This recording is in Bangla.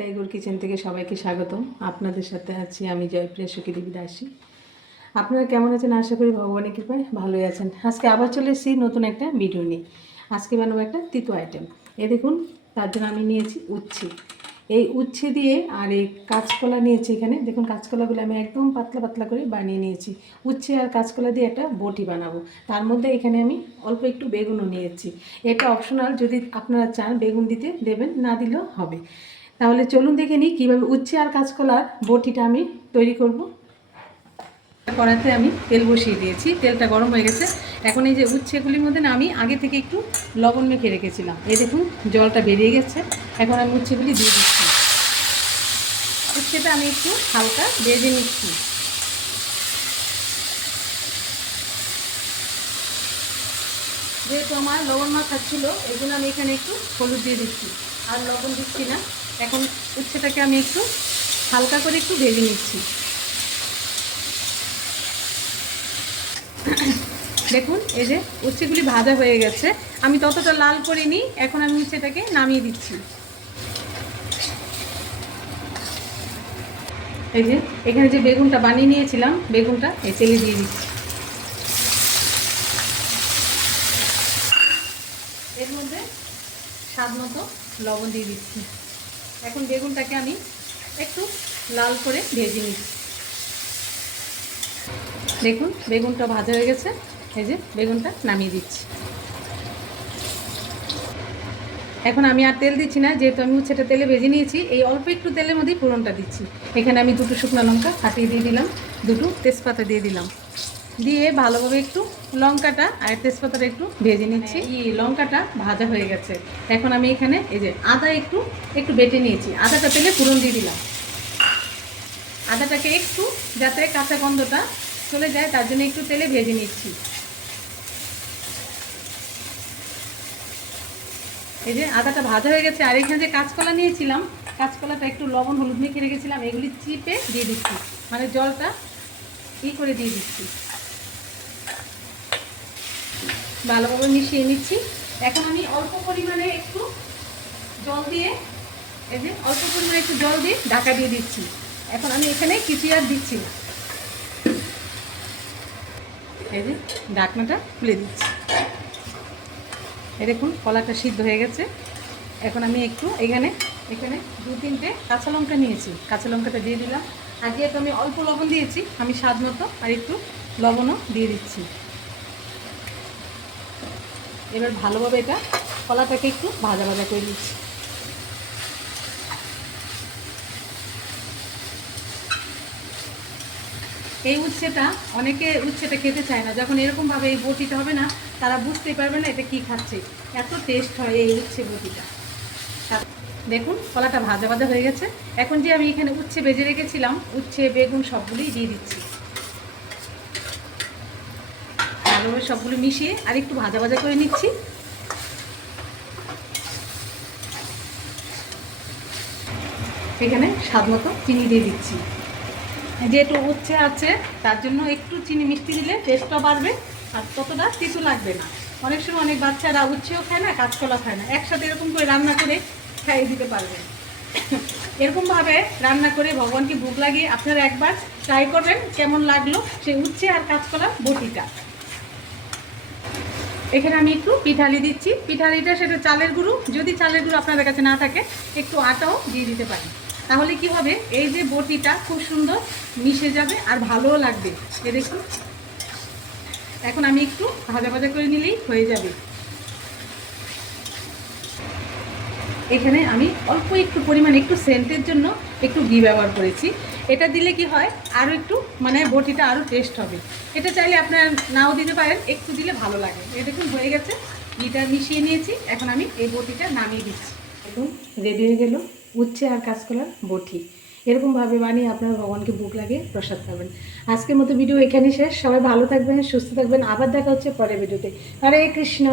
টাইগর কিচেন থেকে সবাইকে স্বাগতম। আপনাদের সাথে আছি আমি জয়প্রিয়া সুখী দেবী দাসী। আপনারা কেমন আছেন? আশা করি ভগবানের কৃপায় ভালোই আছেন। আজকে আবার চলে এসেছি নতুন একটা ভিডিও নিয়ে। আজকে বানাবো একটা তিতো আইটেম। দেখুন, তার জন্য আমি নিয়েছি উচ্ছে। এই উচ্ছে দিয়ে আর এই কাঁচকলা নিয়েছি। এখানে দেখুন, কাঁচকলাগুলো আমি একদম পাতলা পাতলা করে বানিয়ে নিয়েছি। উচ্ছে আর কাঁচকলা দিয়ে একটা বটি বানাবো। তার মধ্যে এখানে আমি অল্প একটু বেগুনও নিয়েছি। এটা অপশনাল, যদি আপনারা চান বেগুন দিতে দেবেন, না দিলেও হবে। তাহলে চলুন দেখে নিই কীভাবে উচ্ছে আর কাঁচকলার বটিটা আমি তৈরি করব। কড়াতে আমি তেল বসিয়ে দিয়েছি, তেলটা গরম হয়ে গেছে। এখন এই যে উচ্ছেগুলির মধ্যে না আমি আগে থেকে একটু লবণ মেখে রেখেছিলাম। এই দেখুন জলটা বেরিয়ে গেছে। এখন আমি উচ্ছেগুলি দিয়ে দিচ্ছি। উচ্ছেটা আমি একটু হালকা ভেজে নিচ্ছি। যেহেতু আমার লবণ মাখা ছিল, এই জন্য আমি এখানে একটু হলুদ দিয়ে দিচ্ছি, আর লবণ দিচ্ছি না। এখন উচ্ছেটাকে আমি একটু হালকা করে একটু ভেজে নিচ্ছি। দেখুন এই যে উচ্ছেগুলি ভাজা হয়ে গেছে। আমি ততটা লাল করিনি। এখন আমি উচ্ছেটাকে নামিয়ে দিচ্ছি। এই যে এখানে যে বেগুনটা বানিয়ে নিয়েছিলাম, বেগুনটা এই তেলে দিয়ে দিচ্ছি। এর মধ্যে স্বাদ মতো লবণ দিয়ে দিচ্ছি। এখন বেগুনটাকে আমি একটু লাল করে ভেজে নিচ্ছি। দেখুন বেগুনটা ভাজা হয়ে গেছে। এই যে বেগুনটা নামিয়ে দিচ্ছি। এখন আমি আর তেল দিচ্ছি না, যেহেতু আমি উচ্ছেটা তেলে ভেজে নিয়েছি। এই অল্প একটু তেলের মধ্যেই ফোড়নটা দিচ্ছি। এখানে আমি দুটো শুকনো লঙ্কা ফাটিয়ে দিয়ে দিলাম, দুটো তেজপাতা দিয়ে দিলাম, দিয়ে ভালোভাবে একটু লঙ্কাটা আর তেজপাতাটা একটু ভেজে নিচ্ছি। এই লঙ্কাটা ভাজা হয়ে গেছে। এখন আমি এখানে এই যে আদা একটু একটু বেটে নিয়েছি, আদাটা তেলে ফোড়ন দিয়ে দিলাম। আদাটাকে একটু যাতে কাঁচা গন্ধটা চলে যায় তার জন্য একটু তেলে ভেজে নিচ্ছি। এই যে আদাটা ভাজা হয়ে গেছে। আর এখানে যে কাঁচকলা নিয়েছিলাম, কাঁচকলাটা একটু লবণ হলুদ মেখে রেখেছিলাম, এগুলি চিপে দিয়ে দিচ্ছি, মানে জলটা করে দিয়ে দিচ্ছি। ভালোভাবে মিশিয়ে নিচ্ছি। এখন আমি অল্প পরিমাণে একটু জল দিয়ে, এই যে অল্প পরিমাণে একটু জল দিয়ে ঢাকা দিয়ে দিচ্ছি। এখন আমি এখানে কিছু আর দিচ্ছি না। এই যে ঢাকনাটা খুলে দিচ্ছি। এই দেখুন কলাটা সিদ্ধ হয়ে গেছে। এখন আমি একটু এখানে 2-3টে কাঁচা লঙ্কা নিয়েছি, কাঁচা লঙ্কাটা দিয়ে দিলাম। আর যেহেতু আমি অল্প লবণ দিয়েছি, আমি স্বাদ মতো আর একটু লবণও দিয়ে দিচ্ছি। এবার ভালোভাবে এটা কলাটাকে একটু ভাজা ভাজা করে দিচ্ছি। এই উচ্ছেটা অনেকে উচ্ছেটা খেতে চায় না। যখন এরকমভাবে এই বটিটা হবে না, তারা বুঝতেই পারবে না এটা কি খাচ্ছে। এত টেস্ট হয় এই উচ্ছে বটিটা। দেখুন কলাটা ভাজা ভাজা হয়ে গেছে। এখন যে আমি এখানে উচ্ছে ভেজে রেখেছিলাম, উচ্ছে বেগুন সবগুলি দিয়ে দিচ্ছি। ভালোভাবে সবগুলো মিশিয়ে আর একটু ভাজা ভাজা করে নিচ্ছি। এখানে স্বাদ মতো চিনি দিয়ে দিচ্ছি। যেহেতু উচ্ছে আছে তার জন্য একটু চিনি মিষ্টি দিলে টেস্টটা বাড়বে, আর ততটা তিতো লাগবে না। অনেক সময় অনেক বাচ্চারা উচ্ছেও খায় না, কাঁচকলা খায় না, একসাথে এরকম করে রান্না করে খাইয়ে দিতে পারবেন। এরকমভাবে রান্না করে ভগবানকে ভোগ লাগিয়ে আপনারা একবার ট্রাই করবেন কেমন লাগলো সেই উচ্ছে আর কাঁচকলা বটিটা। এখানে আমি একটু পিঠালি দিচ্ছি। পিঠালিটা সেটা চালের গুঁড়ো, যদি চালের গুঁড়ো আপনাদের কাছে না থাকে একটু আটাও দিয়ে দিতে পারেন। তাহলে কি হবে, এই যে বটিটা খুব সুন্দর মিশে যাবে আর ভালোও লাগবে। এ দেখুন এখন আমি একটু ভাজা ভাজা করে নিলেই হয়ে যাবে। এখানে আমি অল্প একটু পরিমাণে একটু সেন্টের জন্য একটু ঘি ব্যবহার করেছি। এটা দিলে কি হয়, আরও একটু মানে বটিটা আরও টেস্ট হবে। এটা চাইলে আপনারা নাও দিতে পারেন, একটু দিলে ভালো লাগে। এটা দেখুন হয়ে গেছে, ঘিটা মিশিয়ে নিয়েছি। এখন আমি এই বটিটা নামিয়ে দিচ্ছি। এখন রেডি হয়ে গেল উচ্ছে আর কাঁচকলার বটি। এরকমভাবে বানিয়ে আপনারা ভগবানকে ভোগ লাগিয়ে প্রসাদ পাবেন। আজকের মতো ভিডিও এখানেই শেষ। সবাই ভালো থাকবেন, সুস্থ থাকবেন। আবার দেখা হচ্ছে পরের ভিডিওতে। হরে কৃষ্ণ।